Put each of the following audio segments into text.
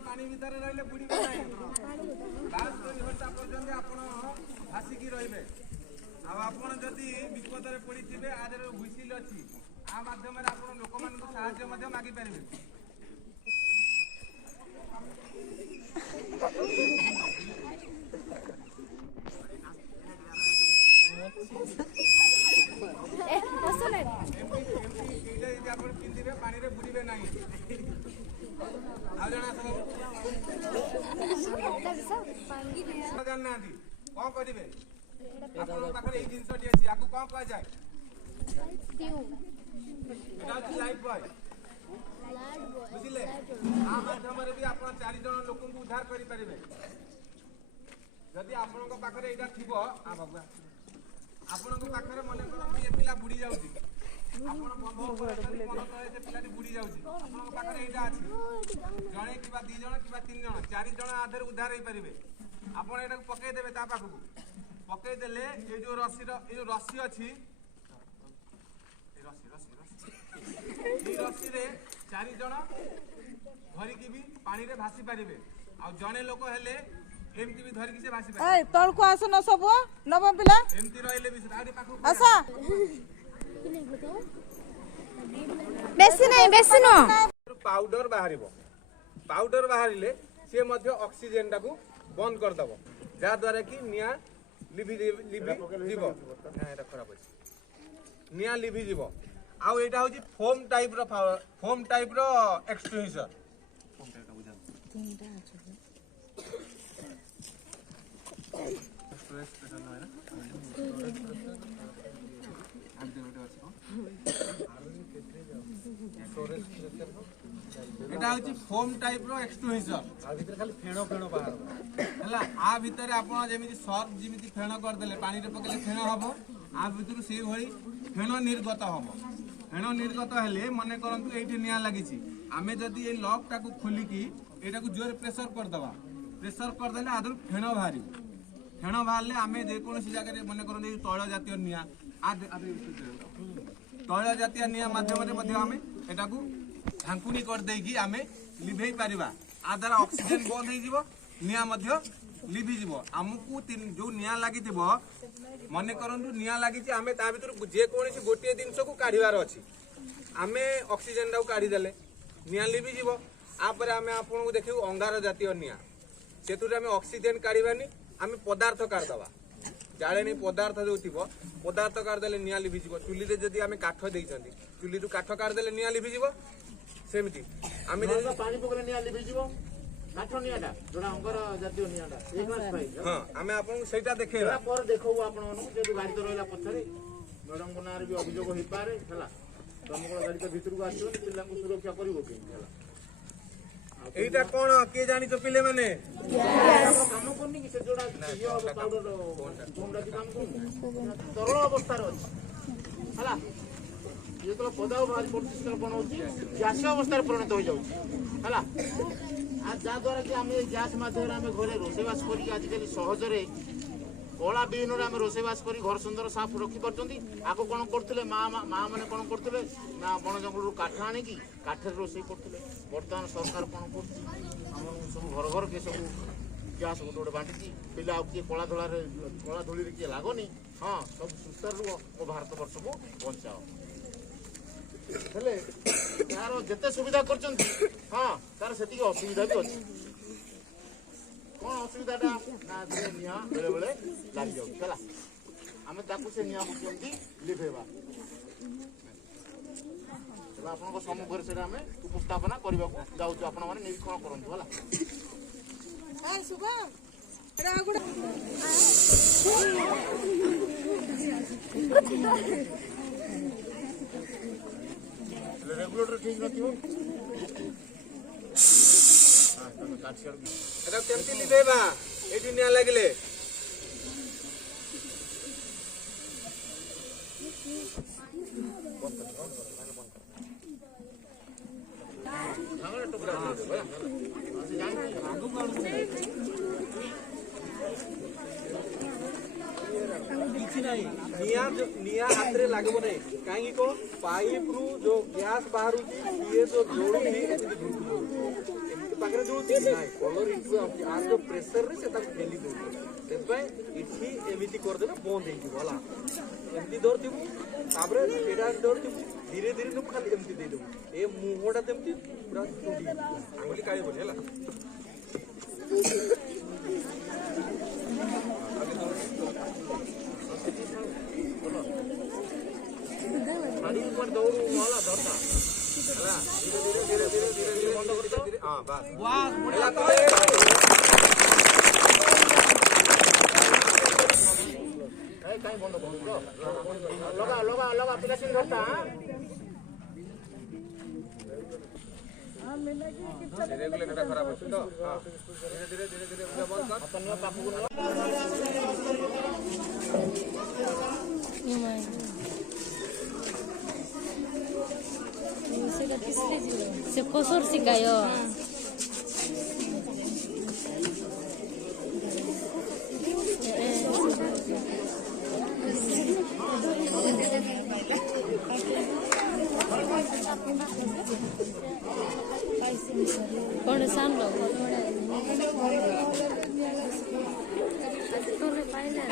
पानी भीतर रहिले बुड़ीबे नाही लास्ट घंटा पर्यंत आपण भासिकी रहिबे आ आपण जदी विपदरे पड़िथिबे आदर हुइसिल अछि आ माध्यम रे आपण लोक मान को सहायता मध्ये मागी परिबे पानी रे बुड़ीबे नाही आ जाना सब जानना दी कोन करिवे आपण पाखरे ए जिंस टी अछि आकु कोन कह जाय एटा लाइफ बॉय बुझिले आ माध्यम रे भी आपण 4 जण लोक को उद्धार करि परिबे जदी आपण को पाखरे एटा थिबो आ बाबा आपण को पाखरे मने करो ए पिला बुड़ी जाउची आपण बंधो करे कोन कहे जे पिलाटी बुड़ी जाउची आपण को पाखरे एटा अछि जणे किबा 2 जण किबा 3 जण 4 जण आधर उद्धार होई परिबे आपण एटा को पकई देबे ता पाखु पकई देले ए जो रस्सी अछि ए रस्सी रे 4 जण धरि की भी पानी रे भासी परिबे आ जणे लोक हेले एमती भी धरि की से भासी परिबे ए तळ को आस न सब नवम पिला एमती रहले भी आडी पाखु आसा बेसी नो पाउडर पाउडर बाहरिले से मध्य ऑक्सीजन टाकू बंद कर दबो जा द्वारा कि निया लिभि जीवो एटा खराब अछि निया लिभि जीवो आ एटा होची फोम टाइप रो एक्सटेंशन फोम टाइप का बुझा तीनटा अछि स्ट्रेस प्रेशर न है एटा होची फोम टाइप रो एक्सटेंशन आ भीतर खाली फेणो बाहर हला आ भीतर आपण जेमिति सर्फ जेमिति फेणो कर देले पानी रे पकेले फेणो हबो आ भीतर से भଳି फेणो निर्गत हबो फेणो निर्गत हेले मने करंतु एठी निया लागिची आमे जदी ए लॉक टाकू खोली की एटा को जोर प्रेशर कर देले आदर फेणो भारी फेणो बाहरले आमे जे कोनोसी जगह रे मने करंतु तैल जातीय निया तैल जातीय निया माध्यम रे मध्ये आमे एटा को झांकुनी कर देगी आमे लिभेई परिबा आ द्वारा ऑक्सीजन बंद हो जीवो निया मध्ये लिभि जीवो हमकु जो निया लागि दिबो मने करंतु निया लागि छी आमे ता भीतर जे कोनोसी गोटिए दिनस को काढिवार अछि आमे ऑक्सीजन डाउ काढी देले निया लिभि जीवो आ पर आमे आपन को देखियो अंगार जातीय निया सेतुरे आमे ऑक्सीजन काढिबानी आमे पदार्थ काढ दबा जाळेनी पदार्थ जो थिबो पदार्थ काढ देले निया लिभि जीवो चुली रे जदी आमे काठ देई छथि चुली रु काठ काढ देले निया लिभि जीवो सेमिति आमे पानी पकरे निया लिभि जीवो काठ नियाडा जोडा अंगर जातीय नियाडा एक मास भाई हां आमे आपन सेटा देखेबा पर देखौ आपन जे गाड़ी तो रहला पछरे मैडम को नार भी अभियोग होई पारे हला तमको गाड़ी तो भीतर को आछो पिल्ला को सुरक्षा करिवो के हला एटा कोन के जानि तो पिले माने काम कोनी कि से जोडा यो पाउडर कोनडा की काम कोन तरल अवस्था रो हला ये तो पदाव बाहर पड़छि बनौछि ग्यास अवस्था रे परिणत हो जाउछि हला आ जा द्वारा कि हमें गैस माध्यम रे हमें घरे रोसेवास करी आज काली सहज रे कोला बिन रे हमें रोसेवास करी घर सुंदर साफ रखी परछंती आको कोन करथले मां माने कोन करथले ना बन जंगल रु काठ आनी की काठ रे रोसे करथले वर्तमान सरकार कोन करछि हम सब घर के सब गैस गोटे बांटी पिला के कोला धोली रे के लागोनी हां सब सुस्तर रु ओ भारत वर्ष को बचाओ हेले यार जते सुविधा करछंती हां तार सेती असुविधा भी अछि कोन असुविधाटा ना जे निया बेले बेले लागि जाउ चला हमें ताकू से निया बुझंती लिभेबा चला आपन को सम्मुख से हमें उपस्थापना करबा को जाउ छु आपन माने निरीक्षण करंतु हला हां सुबह एरा गुडा रेगुलेटर ठीक नथियो এটা কেমতি লিভেইবা এটি নিয়া লাগিলে निया हाथ लगे नहीं कहीं को पाइप रु जो गैस बाहर ये जो जोड़ी पाखे जो कलर आर जो प्रेसर रे से फेली दे इठी एमती करदे बंद हो एमती धरथिबु तापरे एटा धरथिबु धीरे धीरे तुम खाली एमती दे देबु ए मुहटा तेमती पूरा टूटी आंगुली काई बोले हला पानी ऊपर दौड़ वाला धरता हला धीरे धीरे धीरे धीरे धीरे बंद करता हां बस वाह बढ़िया काई बंद करो लगा लगा लगा पिला सिन धरता हां रेगुलेटर खराब है तो हां धीरे धीरे धीरे धीरे बंद कर अपन पापू Se kosor si kayo. Kone san lo. Kone paila.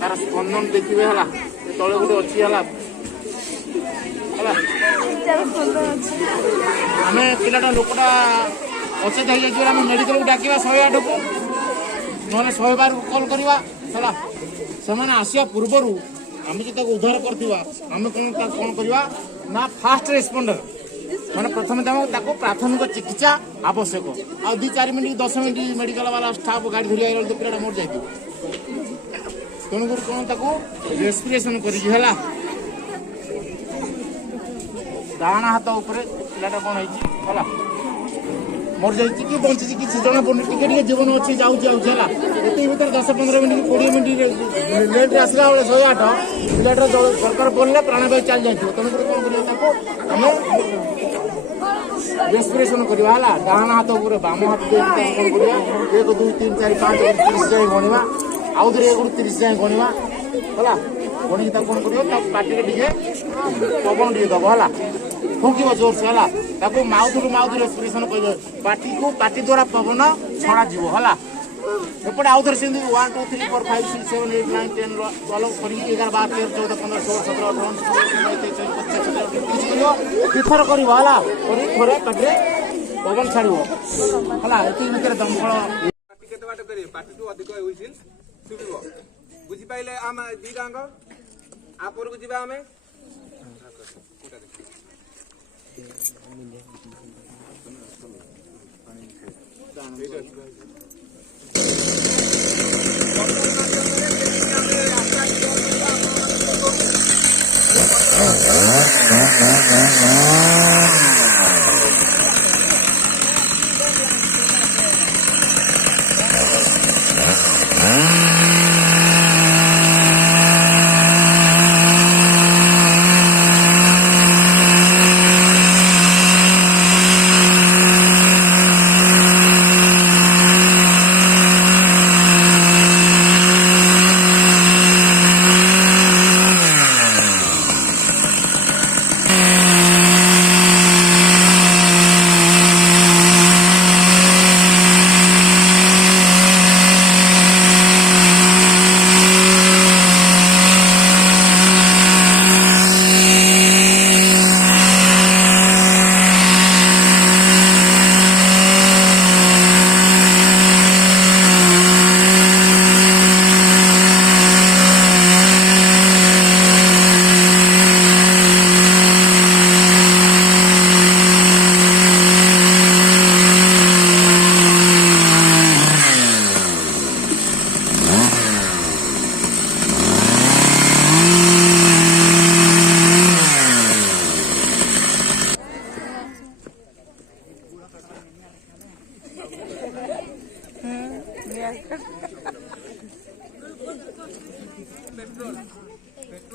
तार स्पंदन देखिए है तले गोटे अच्छी है आम पिलाटा लोकटा अचेत हो जाए मेडिकल को डाक 108 को ना 112 को कल करवा है आसिया पूर्वर आम जो उद्धार करवा आम कौन करवा ना फास्ट रेस्पंडर मैंने प्रथम प्राथमिक चिकित्सा आवश्यक आ 2-4 मिनट 10 मिनट मेडिकल वाला स्टाफ गाड़ी धरी आगे तो पिलाटा मर जाए तेणुक कौन रेस्पिरेसन कर डाण हाथ उपर पिलाटा कौन है मर जाए कि बंची किसी जना पड़े टे जीवन अच्छी जाऊँ ये भर 10-15 मिनट 20 मिनट लेट आसला बेले 108 पिलाटा सरकार पड़े प्राणवायु चल जाए तेणुक कौन कर रेस्पिरेसन करवा डाण हाथ उपर बाम हाथ कौन कर 1 2 3 4 5 30 जाए गणवा आउ थे 30 जाए गणवा है गणिक कौन कर पार्टी टे पवन टे दब है फुंक जोर से है माउथ रु माउथ रेस्पिरेसन कर पार्टी द्वारा पवन छड़ा जीव है एपटे आउ थे 1 2 3 4 5 6 7 8 9 10 12 कर 11 12 13 14 15 16 17 18 19 20 कर पार्टी पवन छाड़ है ये दमकल बुझी पाइले आम दीदांग आपर को जीवा आमे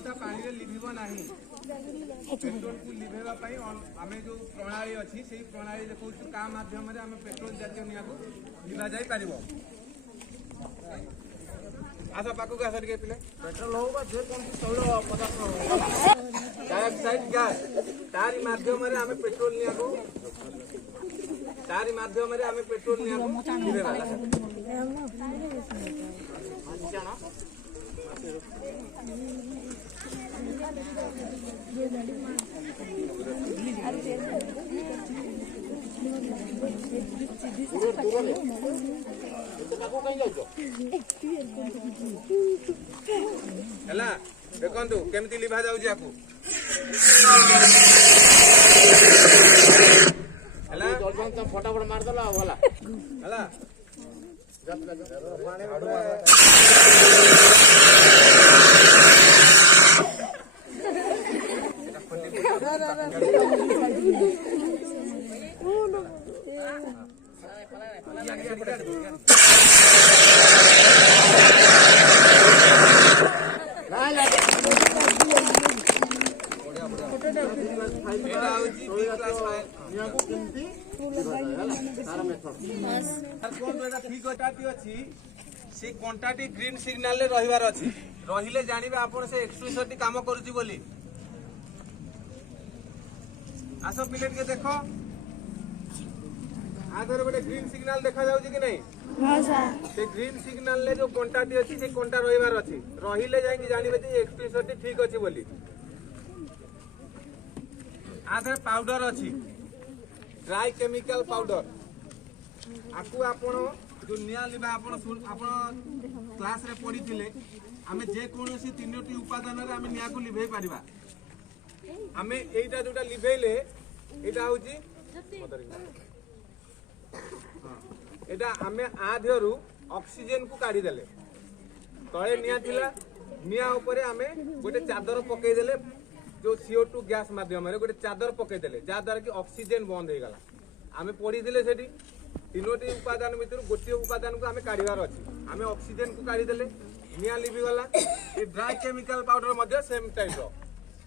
पेट्रोलटा पानी रे लिभिबो नाही पेट्रोल को लिभेबा पई आमे जो प्रणाली अछि सेही प्रणाली देखौछु का माध्यम रे आमे पेट्रोल जातीय निया को लिभा जाई परिबो आसा पाकु का सर के पिले पेट्रोल होगा जे कोन तैल पदार्थ होगा डाइऑक्साइड गैस तारी माध्यम रे आमे पेट्रोल निया को तारी माध्यम रे आमे पेट्रोल निया को लिभेबा जाना ହେଲା ଦେଖନ୍ତୁ କେମିତି ଲିଭା ଯାଉଛି ଆକୁ ହେଲା फटाफट मारदेला भला ହେଲା ଏଇଟା ହଉଛି B class file ନିଆକୁ କେମିତି ତାର ମେଥଡ কোন এটা ঠিক কটাটি ଅଛି ସେ କଣ୍ଟାଟି ଗ୍ରୀନ ସିଗ୍ନାଲ ରେ ରହିବାର ଅଛି ରହିଲେ ଜାଣିବେ ଆପଣ ସେ ଏକ୍ସପ୍ରେସରଟି କାମ କରୁଛି ବୋଲି ଆସ ପିଲେ ଟିକେ ଦେଖ ଆଗରେ ଗୋଟେ ଗ୍ରୀନ ସିଗ୍ନାଲ ଦେଖା ଯାଉଛି କି ନାହିଁ ସେ ଗ୍ରୀନ ସିଗ୍ନାଲ ରେ ଯୋଉ କଣ୍ଟାଟି ଅଛି ସେ କଣ୍ଟା ରହିବାର ଅଛି ରହିଲେ ଯାଇକି ଜାଣିବେ ଯେ ଏକ୍ସପ୍ରେସରଟି ଠିକ ଅଛି ବୋଲି आधे पाउडर अच्छी ड्राई केमिकल पाउडर आपको आपण जो निया लिबा आपण क्लास रे पढ़ी थिले आमे जे कोनोसी तीनोटी उपादान रे आमे निया को लिभेई परिबा आमे एटा जोटा लिभेइले एटा होची एटा आमे आधेरु ऑक्सीजन को काढी देले तळे निया थिला निया ऊपर आमे गोटे चादर पकई देले जो CO2 गैस माध्यम गोटे चादर पकईदे जहाद्वारा कि ऑक्सीजन बंद हो गला आम पढ़ी से तीनोटी उपादान भितर गोटे उपादान को आम काढ़ार अच्छी आम ऑक्सीजन को काढ़ीदे निया लिभिगला dry chemical powder same type